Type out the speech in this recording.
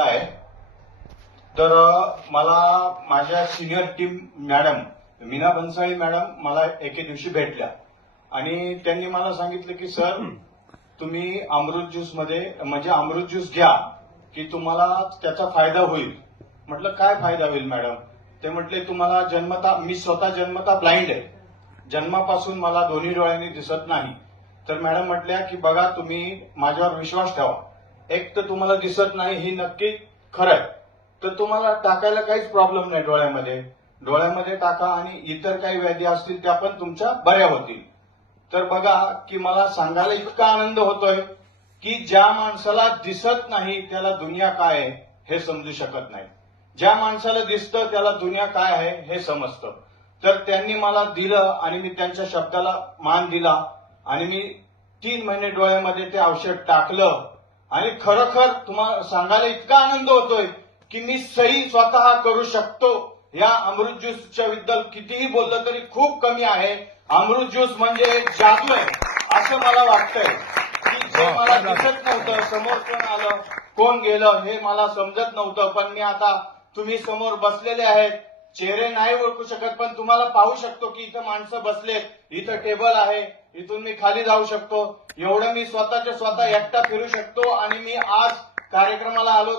आहे तर मला माझ्या senior team madam Meena Bhansali madam मला एके दिवशी भेटल्या आणि त्यांनी मला सांगितलं की सर तुम्ही अमृत ज्यूस मध्ये म्हणजे अमृत ज्यूस घ्या की तुम्हाला त्याचा फायदा होईल. म्हटलं काय फायदा होईल मॅडम? ते म्हटले तुम्हाला जन्मता मी स्वतः जन्मता ब्लाइंड आहे, जन्मापासून मला दोन्ही डोळ्यांनी दिसत नाही. तर मॅडम म्हटल्या की बघा तुम्ही माझ्यावर विश्वास ठेवा, एक तर तुम्हाला दिसत नाही ही नक्की खरं आहे, तर तुम्हाला टाकायला काहीच प्रॉब्लेम नाही डोळ्यामध्ये टाका आणि इतर काही व्याधी असतील त्या पण तुमच्या बऱ्या होतील. तर बघा की मला सांगायला इतका आनंद होतोय की ज्या माणसाला दिसत नाही त्याला दुनिया काय आहे हे समजू शकत नाही, ज्या माणसाला दिसतं त्याला दुनिया काय आहे हे समजतं. तर त्यांनी मला दिलं आणि मी त्यांच्या शब्दाला मान दिला आणि मी 3 महिने डोळ्यामध्ये ते औषध टाकलं आणि खरोखर तुम्हाला सांगायला इतका आनंद होतोय की मी सही स्वतः करू शकतो. या अमृत ज्यूसच्या बद्दल कितीही बोललं तरी खूप कमी आहे. अमृत ज्यूस म्हणजे एक जादू आहे असं मला वाटतंय की जे मला दिसत नव्हतं, समोर कोण आलं कोण गेलं हे मला समजत नव्हतं, पण मी आता तुम्ही समोर बसलेले आहेत, चेहरे नाही ओळखू शकत पण तुम्हाला पाहू शकतो की इथं माणसं बसलेत, इथं टेबल आहे, इथून मी खाली जाऊ शकतो, एवढं मी स्वतःच्या स्वतः एकटा फिरू शकतो. आणि मी आज कार्यक्रमाला आलो